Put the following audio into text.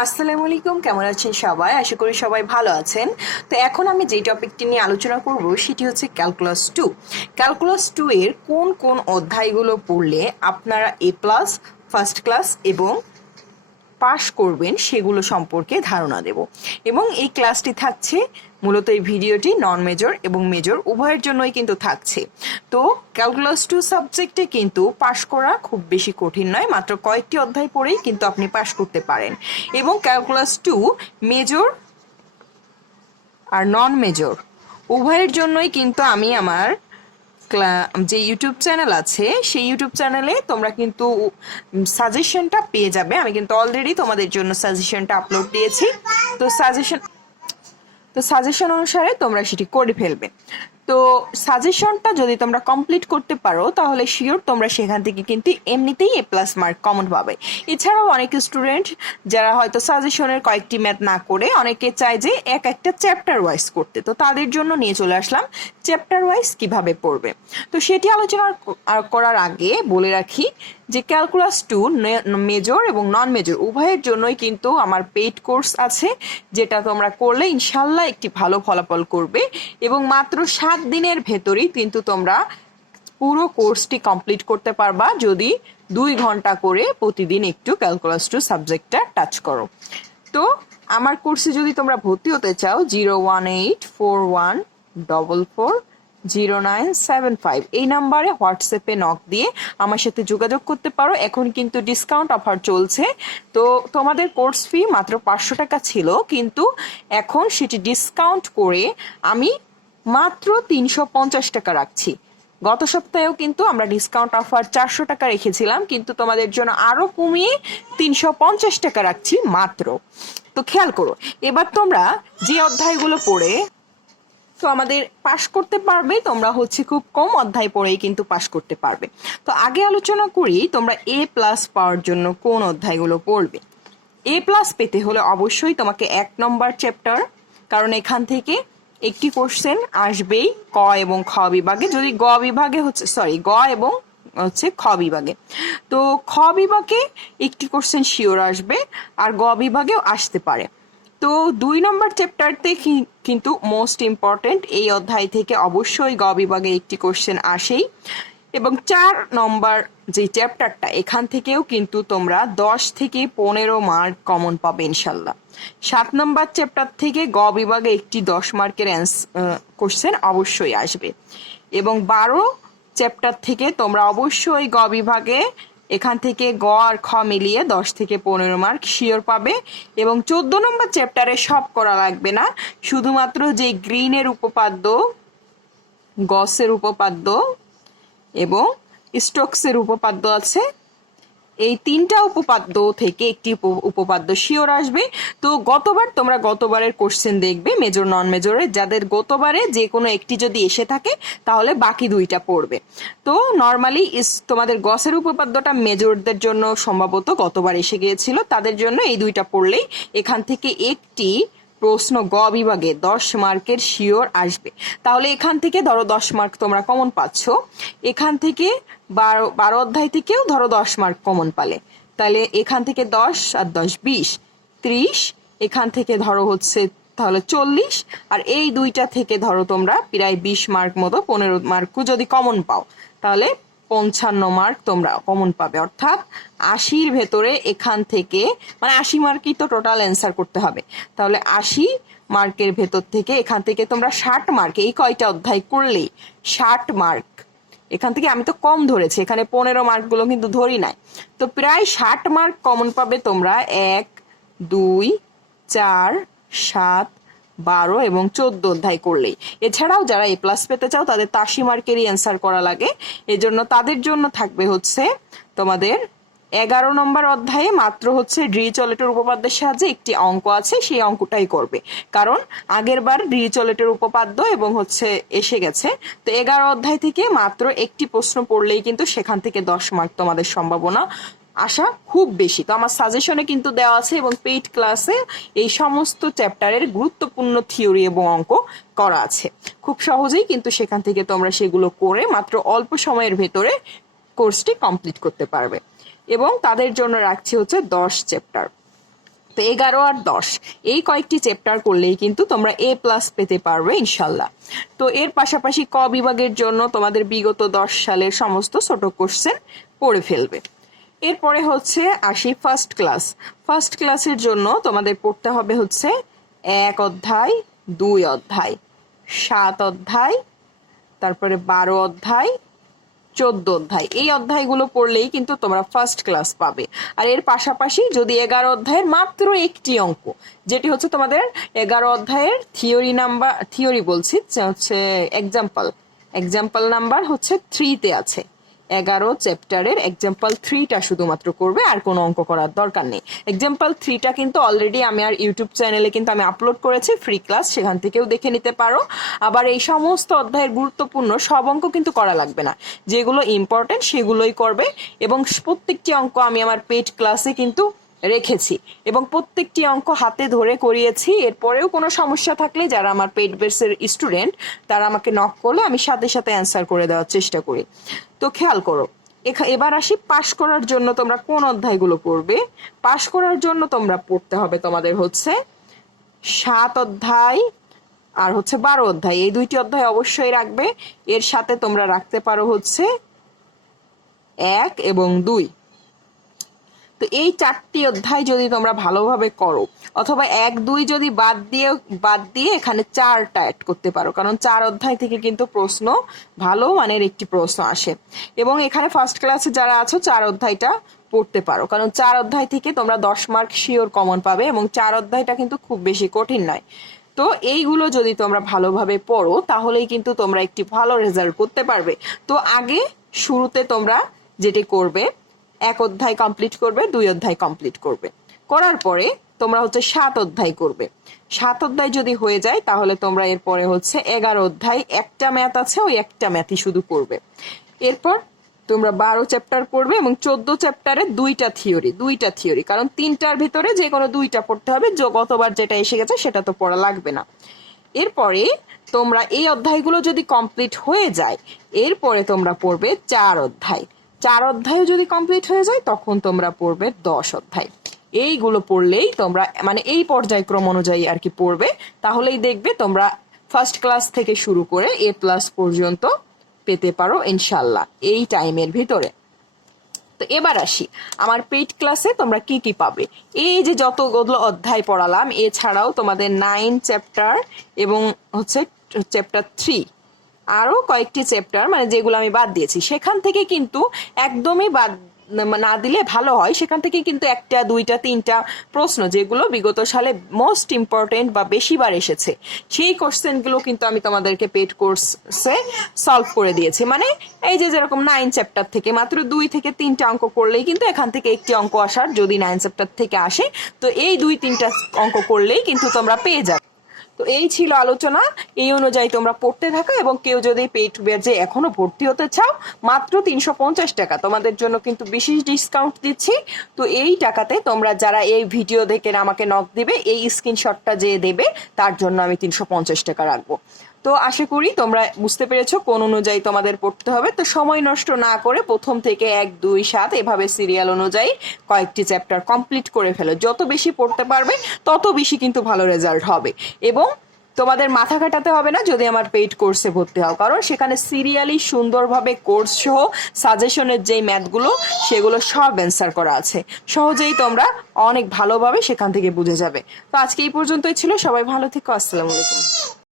আসসালামু আলাইকুম, কেমন আছেন সবাই? আশা করি সবাই ভালো আছেন। তো এখন আমি যে টপিকটি নিয়ে আলোচনা করব, সেটি হচ্ছে ক্যালকুলাস টু। ক্যালকুলাস টু এর কোন কোন অধ্যায়গুলো পড়লে আপনারা এ প্লাস ফার্স্ট ক্লাস এবং পাশ করবেন সেগুলো সম্পর্কে ধারণা দেব। এবং এই ক্লাসটি থাকছে মূলত এই ভিডিওটি নন মেজর এবং মেজর উভয়ের জন্যই কিন্তু থাকছে। তো ক্যালকুলাস টু সাবজেক্টে কিন্তু পাশ করা খুব বেশি কঠিন নয়, মাত্র কয়েকটি অধ্যায় পড়েই কিন্তু আপনি পাশ করতে পারেন। এবং ক্যালকুলাস টু মেজর আর নন মেজর উভয়ের জন্যই কিন্তু আমি আমার যে ইউটিউব চ্যানেল আছে, সেই ইউটিউব চ্যানেলে তোমরা কিন্তু সাজেশনটা পেয়ে যাবে। আমি কিন্তু অলরেডি তোমাদের জন্য সাজেশনটা আপলোড দিয়েছি। তো সাজেশন তো সাজেশন অনুসারে তোমরা সেটি করে ফেলবে। তো সাজেশনটা যদি তোমরা কমপ্লিট করতে পারো, তাহলে শিওর তোমরা সেখান থেকে কিন্তু এমনিতেই এ প্লাস মার্ক কমন পাবে। এছাড়াও অনেক স্টুডেন্ট যারা হয়তো সাজেশনের কয়েকটি ম্যাথ না করে, অনেকে চায় যে এক একটা চ্যাপ্টার ওয়াইজ করতে। তো তাদের জন্য নিয়ে চলে আসলাম চ্যাপ্টার ওয়াইজ কীভাবে পড়বে। তো সেটি আলোচনা করার আগে বলে রাখি যে ক্যালকুলাস টু মেজর এবং নন মেজর উভয়ের জন্যই কিন্তু আমার পেইড কোর্স আছে, যেটা তোমরা করলে ইনশাল্লাহ একটি ভালো ফলাফল করবে। এবং মাত্র সাত দিনের ভেতরেই কিন্তু তোমরা পুরো কোর্সটি কমপ্লিট করতে পারবা যদি দুই ঘণ্টা করে প্রতিদিন একটু ক্যালকুলাস টু সাবজেক্টটা টাচ করো। তো আমার কোর্সে যদি তোমরা ভর্তি হতে চাও zero one eight four one double four zero nine seven five এই নাম্বারে হোয়াটসঅ্যাপে নক দিয়ে আমার সাথে যোগাযোগ করতে পারো। এখন কিন্তু ডিসকাউন্ট অফার চলছে। তো তোমাদের কোর্স ফি মাত্র পাঁচশো টাকা ছিল, কিন্তু এখন সেটি ডিসকাউন্ট করে আমি মাত্র তিনশো পঞ্চাশ টাকা রাখছি। গত সপ্তাহেও কিন্তু আমরা ডিসকাউন্ট অফার চারশো টাকা রেখেছিলাম, কিন্তু তোমাদের জন্য আরও কমিয়ে তিনশো পঞ্চাশ টাকা রাখছি মাত্র। তো খেয়াল করো, এবার তোমরা যে অধ্যায়গুলো পড়ে, তো আমাদের পাশ করতে পারবে, তোমরা হচ্ছে খুব কম অধ্যায় পড়েই কিন্তু পাশ করতে পারবে। তো আগে আলোচনা করি, তোমরা এ প্লাস পাওয়ার জন্য কোন অধ্যায়গুলো পড়বে। এ প্লাস পেতে হলে অবশ্যই তোমাকে এক নম্বর চ্যাপ্টার কারণ এখান থেকে একটি কোশ্চেন আসবেই ক এবং খ বিভাগে। যদি গ বিভাগে হচ্ছে সরি গ এবং হচ্ছে খ বিভাগে। তো খ বিভাগে একটি কোশ্চেন শিওর আসবে আর গ বিভাগেও আসতে পারে। তো দুই নম্বর চ্যাপ্টারতে কিন্তু মোস্ট ইম্পর্টেন্ট এই অধ্যায় থেকে অবশ্যই গ বিভাগে একটি কোশ্চেন আসেই। এবং চার নম্বর যে চ্যাপ্টারটা এখান থেকেও কিন্তু তোমরা দশ থেকে পনেরো মার্ক কমন পাবে ইনশাল্লাহ। সাত নম্বর চ্যাপ্টার থেকে গ বিভাগে একটি দশ মার্কের কোশ্চেন অবশ্যই আসবে। এবং বারো চ্যাপ্টার থেকে তোমরা অবশ্যই গ বিভাগে এখান থেকে গ আর খ মিলিয়ে দশ থেকে পনেরো মার্ক শিওর পাবে। এবং চোদ্দ নম্বর চ্যাপ্টারে সব করা লাগবে না। শুধুমাত্র যে গ্রিনের উপপাদ্য, গসের উপপাদ্য এবং স্টোকসের উপপাদ্য আছে এই তিনটা উপপাদ্য থেকে একটি উপ- উপপাদ্য শিওর আসবে। তো গতবার তোমরা গতবারের কোশ্চেন দেখবে মেজর নন মেজরের যাদের গতবারে যে কোনো একটি যদি এসে থাকে, তাহলে বাকি দুইটা পড়বে। তো নর্মালি তোমাদের গসের উপপাদ্যটা মেজরদের জন্য সম্ভবত গতবার এসে গিয়েছিল, তাদের জন্য এই দুইটা পড়লেই এখান থেকে একটি প্রশ্ন গ বিভাগে দশ মার্কের শিওর আসবে। তাহলে এখান থেকে ধরো দশ মার্ক তোমরা কমন পাচ্ছ। এখান থেকে বারো বারো অধ্যায় থেকেও ধরো দশ মার্ক কমন পালে। তাহলে এখান থেকে দশ আর দশ বিশ। ত্রিশ, এখান থেকে ধরো হচ্ছে তাহলে চল্লিশ, আর এই দুইটা থেকে ধরো তোমরা প্রায় বিশ মার্ক মতো পনেরো মার্কও যদি কমন পাও, তাহলে পঞ্চান্ন মার্ক তোমরা কমন পাবে। অর্থাৎ আশির ভেতরে এখান থেকে মানে আশি মার্কই তো টোটাল অ্যান্সার করতে হবে। তাহলে আশি মার্কের ভেতর থেকে এখান থেকে তোমরা ষাট মার্ক এই কয়টা অধ্যায় করলেই ষাট মার্ক এখান থেকে আমি তো কম ধরেছি, এখানে পনেরো মার্কগুলো কিন্তু ধরি নাই। তো প্রায় ষাট মার্ক কমন পাবে তোমরা, এক, দুই, চার, সাত, বারো এবং চোদ্দ অধ্যায় করলেই। এছাড়াও যারা এ প্লাস পেতে চাও, তাদের তাসি মার্কেরই অ্যান্সার করা লাগে। এজন্য তাদের জন্য থাকবে হচ্ছে তোমাদের এগারো নম্বর অধ্যায়ে মাত্র হচ্ছে ড্রিচলেটের উপপাদ্যের সাহায্যে একটি অঙ্ক আছে, সেই অঙ্কটাই করবে। কারণ আগের বার ড্রিচলেটের উপপাদ্য এবং হচ্ছে এসে গেছে। তো এগারো অধ্যায় থেকে মাত্র একটি প্রশ্ন পড়লেই কিন্তু সেখান থেকে দশ মার্ক তোমাদের সম্ভাবনা আসা খুব বেশি। তো আমার সাজেশনে কিন্তু দেওয়া আছে এবং পেইড ক্লাসে এই সমস্ত চ্যাপ্টারের গুরুত্বপূর্ণ থিওরি এবং অঙ্ক করা আছে। খুব সহজেই কিন্তু সেখান থেকে তোমরা সেগুলো করে মাত্র অল্প সময়ের ভেতরে কোর্সটি কমপ্লিট করতে পারবে। এবং তাদের জন্য রাখছি হচ্ছে দশ চ্যাপ্টার তো এগারো আর দশ, এই কয়েকটি চ্যাপ্টার করলেই কিন্তু তোমরা এ প্লাস পেতে পারবে ইনশাল্লাহ। তো এর পাশাপাশি ক বিভাগের জন্য তোমাদের বিগত দশ সালের সমস্ত ছোট কোশ্চেন পড়ে ফেলবে। এরপরে হচ্ছে আসি ফার্স্ট ক্লাস ফার্স্ট ক্লাসের জন্য তোমাদের পড়তে হবে হচ্ছে এক অধ্যায়, দুই অধ্যায়, সাত অধ্যায়, তারপরে বারো অধ্যায় চোদ্দ অধ্যায়। এই অধ্যায়গুলো পড়লেই কিন্তু তোমরা ফার্স্ট ক্লাস পাবে। আর এর পাশাপাশি যদি এগারো অধ্যায়ের মাত্র একটি অঙ্ক, যেটি হচ্ছে তোমাদের এগারো অধ্যায়ের থিওরি নাম্বার থিওরি বলছি হচ্ছে এক্সাম্পল এক্সাম্পল নাম্বার হচ্ছে থ্রিতে আছে। এগারো চ্যাপ্টারের এক্সাম্পল থ্রিটা শুধুমাত্র করবে, আর কোনো অঙ্ক করার দরকার নেই। এক্সাম্পল থ্রিটা কিন্তু অলরেডি আমি আর ইউটিউব চ্যানেলে কিন্তু আমি আপলোড করেছি ফ্রি ক্লাস সেখান থেকেও দেখে নিতে পারো। আবার এই সমস্ত অধ্যায়ের গুরুত্বপূর্ণ সব অঙ্ক কিন্তু করা লাগবে না। যেগুলো ইম্পর্টেন্ট সেগুলোই করবে, এবং প্রত্যেকটি অঙ্ক আমি আমার পেড ক্লাসে কিন্তু রেখেছি। এবং প্রত্যেকটি অঙ্ক হাতে ধরে করিয়েছি। এরপরেও কোনো সমস্যা থাকলে যারা আমার পেড বেসের স্টুডেন্ট তারা আমাকে নক করলে আমি সাথে সাথে অ্যান্সার করে দেওয়ার চেষ্টা করি। তো খেয়াল করো এবার আসি পাশ করার জন্য তোমরা কোন অধ্যায়গুলো পড়বে? পাশ করার জন্য তোমরা পড়তে হবে তোমাদের হচ্ছে সাত অধ্যায় আর হচ্ছে বারো অধ্যায়। এই দুইটি অধ্যায় অবশ্যই রাখবে। এর সাথে তোমরা রাখতে পারো হচ্ছে এক এবং দুই। তো এই চারটি অধ্যায় যদি তোমরা ভালোভাবে করো, অথবা এক, দুই যদি বাদ দিয়ে বাদ দিয়ে এখানে চারটা অ্যাড করতে পারো, কারণ চার অধ্যায় থেকে কিন্তু প্রশ্ন ভালো মানের একটি প্রশ্ন আসে। এবং এখানে ফার্স্ট ক্লাসে যারা আছো, চার অধ্যায়টা পড়তে পারো, কারণ চার অধ্যায় থেকে তোমরা দশ মার্ক শিওর কমন পাবে, এবং চার অধ্যায়টা কিন্তু খুব বেশি কঠিন নয়। তো এইগুলো যদি তোমরা ভালোভাবে পড়ো, তাহলেই কিন্তু তোমরা একটি ভালো রেজাল্ট করতে পারবে। তো আগে শুরুতে তোমরা যেটি করবে এক অধ্যায় কমপ্লিট করবে, দুই অধ্যায় কমপ্লিট করবে। করার পরে তোমরা হচ্ছে সাত অধ্যায় করবে। সাত অধ্যায় যদি হয়ে যায়, তাহলে তোমরা এরপরে হচ্ছে এগারো অধ্যায়, একটা ম্যাথ আছে, ওই একটা ম্যাথই শুধু করবে। এরপর তোমরা বারো চ্যাপ্টার পড়বে এবং চোদ্দ চ্যাপ্টারে দুইটা থিওরি দুইটা থিওরি কারণ তিনটার ভিতরে যে কোনো দুইটা পড়তে হবে গতবার যেটা এসে গেছে সেটা তো পড়া লাগবে না। এরপরে তোমরা এই অধ্যায়গুলো যদি কমপ্লিট হয়ে যায়, এরপরে তোমরা পড়বে চার অধ্যায়। চার অধ্যায় যদি কমপ্লিট হয়ে যায়, তখন তোমরা পড়বে দশ অধ্যায়। এইগুলো পড়লেই তোমরা মানে এই পর্যায়ক্রম অনুযায়ী আর কি পড়বে। তাহলেই দেখবে তোমরা ফার্স্ট ক্লাস থেকে শুরু করে এ প্লাস পর্যন্ত পেতে পারো ইনশাল্লাহ এই টাইমের ভিতরে। তো এবার আসি, আমার পেইড ক্লাসে তোমরা কি কি পাবে? এই যে যতগুলো অধ্যায় পড়ালাম, এছাড়াও তোমাদের নাইন চ্যাপ্টার এবং হচ্ছে চ্যাপ্টার থ্রি আরও কয়েকটি চ্যাপ্টার মানে যেগুলো আমি বাদ দিয়েছি, সেখান থেকে কিন্তু একদমই বাদ না দিলে ভালো হয়। সেখান থেকে কিন্তু একটা, দুইটা, তিনটা প্রশ্ন যেগুলো বিগত সালে মোস্ট ইম্পর্টেন্ট বা বেশিবার এসেছে, সেই কোশ্চেনগুলো কিন্তু আমি তোমাদেরকে পেড কোর্সে সলভ করে দিয়েছি। মানে এই যে যেরকম নাইন চ্যাপ্টার থেকে, মাত্র দুই থেকে তিনটা অঙ্ক করলেই কিন্তু এখান থেকে একটি অঙ্ক আসার, যদি নাইন চ্যাপ্টার থেকে আসে, তো এই দুই, তিনটা অঙ্ক করলেই কিন্তু তোমরা পেয়ে যাবে। তো এই ছিল আলোচনা। এই অনুযায়ী তোমরা পড়তে থাকো এবং কেউ যদি পেট ব্যাজে এখনও ভর্তি হতে চাও, মাত্র তিনশো পঞ্চাশ টাকা। তোমাদের জন্য কিন্তু বিশেষ ডিসকাউন্ট দিচ্ছি। তো এই টাকাতে তোমরা যারা এই ভিডিও দেখে আমাকে নক দিবে, এই স্ক্রিনশটটা যে দেবে, তার জন্য আমি তিনশো পঞ্চাশ টাকা রাখব। তো আশা করি তোমরা বুঝতে পেরেছ কোন অনুযায়ী তোমাদের পড়তে হবে। তো সময় নষ্ট না করে প্রথম থেকে এক, দুই, সাত এভাবে সিরিয়াল অনুযায়ী কয়েকটি চ্যাপ্টার কমপ্লিট করে ফেলো। যত বেশি পড়তে পারবে, তত বেশি কিন্তু ভালো রেজাল্ট হবে। এবং তোমাদের মাথা কাটাতে হবে না যদি আমার পেইড কোর্সে ভর্তি হও। কারণ সেখানে সিরিয়ালি সুন্দরভাবে কোর্স সহ সাজেশনের যেই ম্যাথগুলো, সেগুলো সব অ্যান্সার করা আছে। সহজেই তোমরা অনেক ভালোভাবে সেখান থেকে বুঝে যাবে। তো আজকে এই পর্যন্তই ছিল। সবাই ভালো থেকো। আসসালামু আলাইকুম।